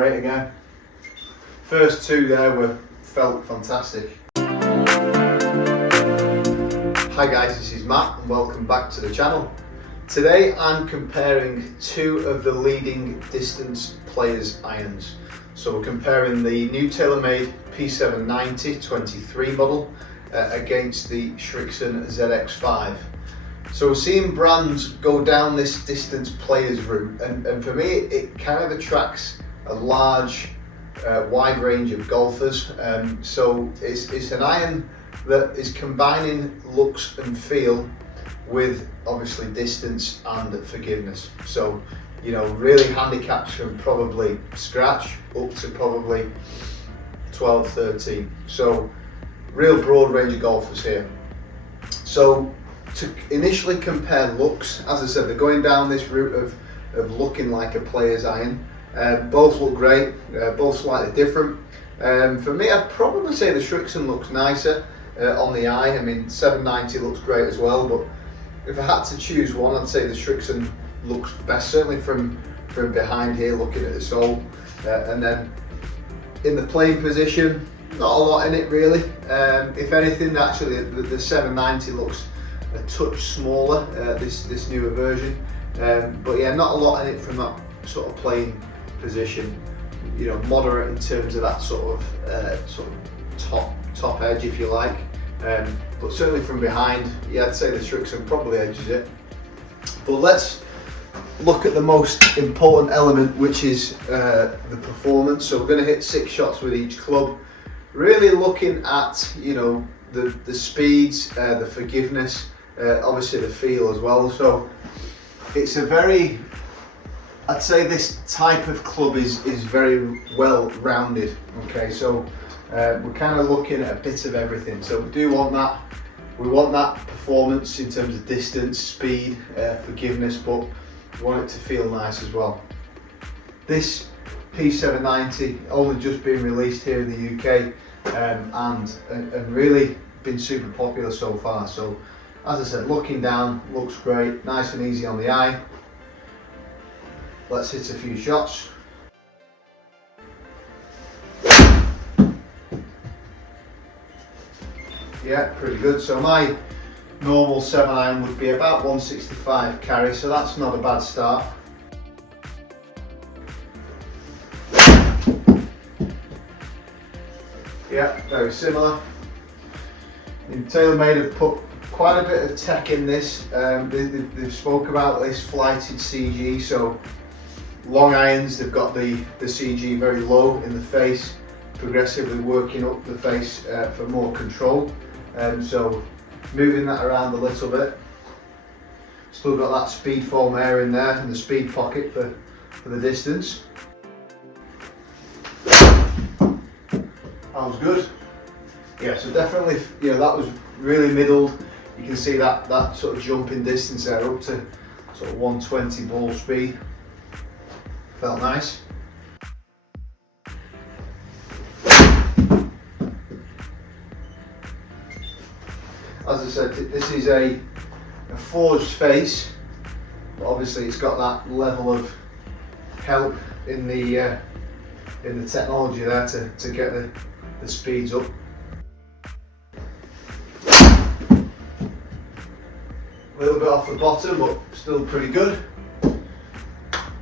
great again. First two there felt fantastic. Hi guys, this is Matt and welcome back to the channel. Today I'm comparing two of the leading distance players irons. So we're comparing the new TaylorMade P790 23 model against the Srixon ZX5. So we're seeing brands go down this distance players route, and for me it kind of attracts a large, wide range of golfers. So it's an iron that is combining looks and feel with obviously distance and forgiveness. So, you know, really handicaps from probably scratch up to probably 12, 13. So real broad range of golfers here. So to initially compare looks, as I said, they're going down this route of looking like a player's iron. Both look great, both slightly different. For me, I'd probably say the Srixon looks nicer on the eye. I mean, 790 looks great as well, but if I had to choose one, I'd say the Srixon looks best, certainly from behind here, looking at the sole. And then in the playing position, not a lot in it really. If anything, actually the 790 looks a touch smaller, this newer version. But yeah, not a lot in it from that sort of playing position. You know, moderate in terms of that sort of top edge, if you like. But certainly from behind, yeah, I'd say the Srixon probably edges it. But let's look at the most important element, which is the performance. So we're going to hit 6 shots with each club. Really looking at, you know, the speeds, the forgiveness, obviously the feel as well. So it's a very, I'd say this type of club is very well rounded. Okay, so we're kind of looking at a bit of everything. So we do want that. We want that performance in terms of distance, speed, forgiveness, but we want it to feel nice as well. This P790 only just been released here in the UK, and really been super popular so far. So as I said, looking down looks great, nice and easy on the eye. Let's hit a few shots. Yeah, pretty good. So my normal 7-iron would be about 165 carry, so that's not a bad start. Yeah, very similar. TaylorMade have put quite a bit of tech in this. They've spoke about this flighted CG, so long irons, they've got the CG very low in the face, progressively working up the face for more control. So moving that around a little bit. Still got that speed foam air in there and the speed pocket for the distance. That was good. Yeah, so definitely, you know, that was really middled. You can see that sort of jump in distance there up to sort of 120 ball speed. Felt nice. As I said, this is a forged face, but obviously it's got that level of help in the technology there to get the speeds up. A little bit off the bottom, but still pretty good.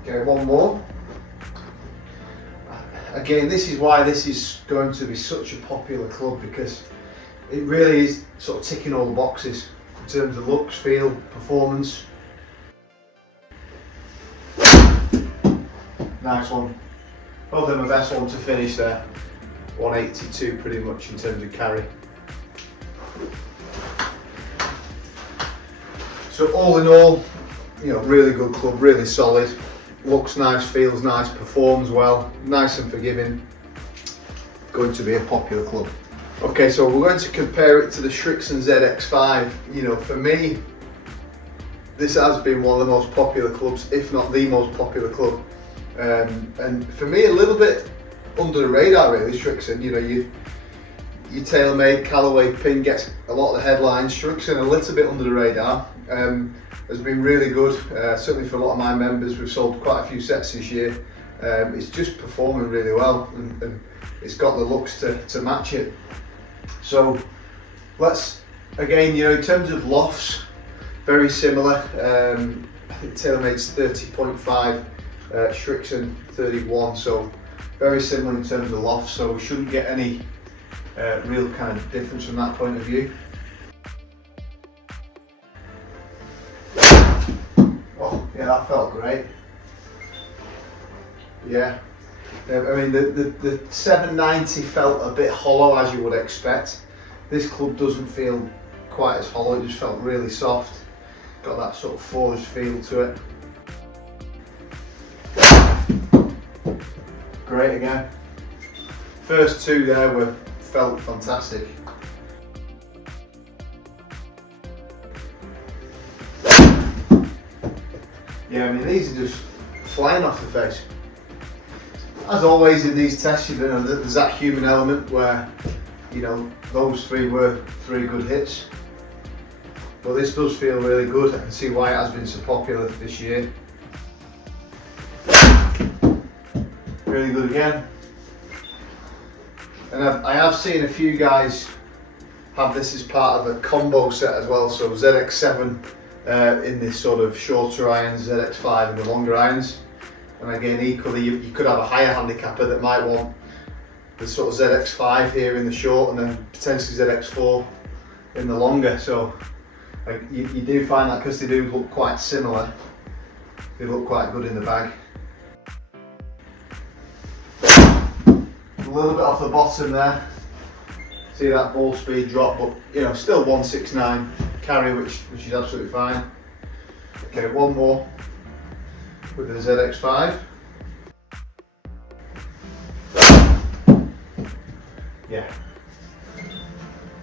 Okay, one more. Again, this is why this is going to be such a popular club, because it really is sort of ticking all the boxes in terms of looks, feel, performance. Nice one. Both of them are best one to finish there. 182 pretty much in terms of carry. So all in all, you know, really good club, really solid. Looks nice, feels nice, performs well, nice and forgiving. Going to be a popular club. Okay, so we're going to compare it to the Srixon ZX5. You know, for me, this has been one of the most popular clubs, if not the most popular club. And for me, a little bit under the radar really, Srixon. You know, your TaylorMade Callaway pin gets a lot of the headlines. Srixon a little bit under the radar. Has been really good, certainly for a lot of my members. We've sold quite a few sets this year. It's just performing really well, and it's got the looks to match it. So let's, again, in terms of lofts, very similar. I think TaylorMade's 30.5, Srixon 31, so very similar in terms of loft, so we shouldn't get any real kind of difference from that point of view. Oh yeah, that felt great. Yeah, I mean the 790 felt a bit hollow, as you would expect. This club doesn't feel quite as hollow, it just felt really soft. Got that sort of forged feel to it. Great again. First two there felt fantastic. Yeah, I mean these are just flying off the face. As always in these tests, there's that human element where, those three were three good hits. But this does feel really good. I can see why it has been so popular this year. Really good again. And I have seen a few guys have this as part of a combo set as well. So ZX7 in this sort of shorter irons, ZX5 in the longer irons. And again, equally, you could have a higher handicapper that might want the sort of ZX5 here in the short, and then potentially ZX4 in the longer. So you do find that because they do look quite similar, they look quite good in the bag. A little bit off the bottom there. See that ball speed drop, but still 169 carry, which is absolutely fine. Okay, one more with the ZX5. Yeah,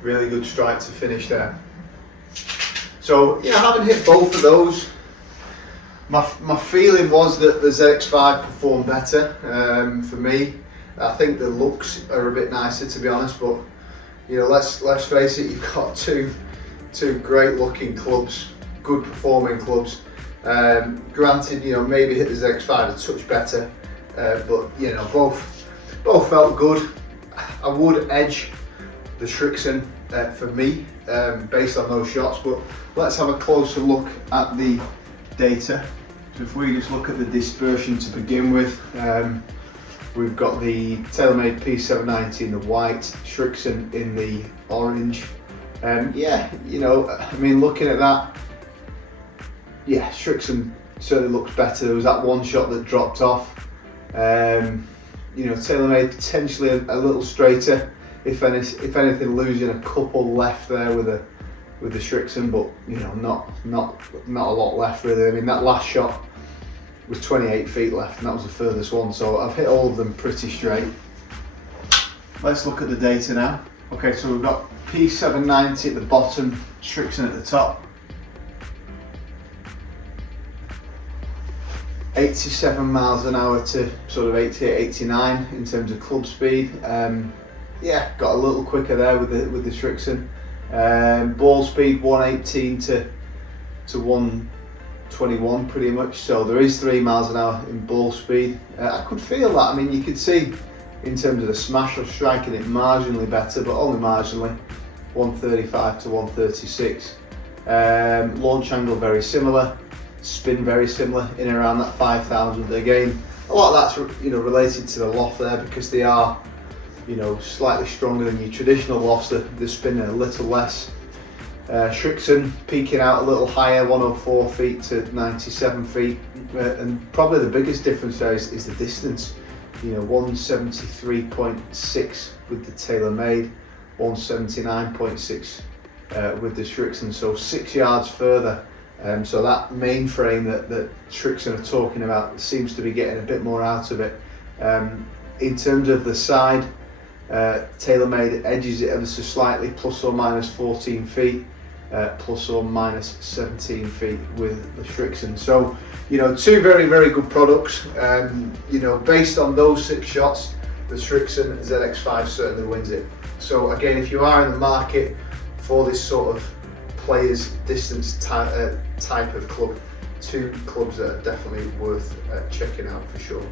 really good strike to finish there. So having hit both of those, my feeling was that the ZX5 performed better for me. I think the looks are a bit nicer, to be honest, but let's face it, you've got two great looking clubs, good performing clubs. Granted, maybe hit the ZX5 a touch better, but both felt good. I would edge the Srixon for me based on those shots, but let's have a closer look at the data. So if we just look at the dispersion to begin with, we've got the TaylorMade P790 in the white, Srixon in the orange. Yeah, I mean, looking at that, yeah, Srixon certainly looks better. There was that one shot that dropped off. TaylorMade potentially a little straighter, if anything, losing a couple left there with the Srixon, but not a lot left really. I mean, that last shot was 28 feet left, and that was the furthest one. So I've hit all of them pretty straight. Let's look at the data now. Okay, so we've got P790 at the bottom, Srixon at the top. 87 miles an hour to sort of 88, 89 in terms of club speed. Yeah, got a little quicker there with the Srixon. Ball speed 118 to 121 pretty much. So there is 3 miles an hour in ball speed. I could feel that. I mean, you could see in terms of the smash of striking it marginally better, but only marginally. 135 to 136. Launch angle very similar. Spin very similar, in and around that 5,000. Again, a lot of that's related to the loft there, because they are slightly stronger than your traditional lofts. They're spinning a little less. Srixon peaking out a little higher, 104 feet to 97 feet, and probably the biggest difference there is the distance. 173.6 with the TaylorMade, 179.6 with the Srixon, so 6 yards further. So that main frame that Srixon are talking about seems to be getting a bit more out of it. In terms of the side, TaylorMade edges it ever so slightly, plus or minus 14 feet, plus or minus 17 feet with the Srixon. So, two very, very good products. Based on those 6 shots, the Srixon ZX5 certainly wins it. So again, if you are in the market for this sort of players distance type of club, 2 clubs that are definitely worth checking out for sure.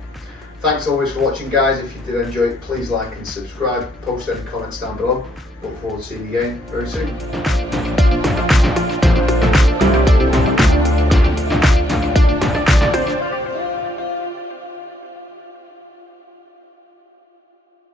Thanks always for watching, guys. If you did enjoy it, please like and subscribe. Post any comments down below. Look forward to seeing you again very soon.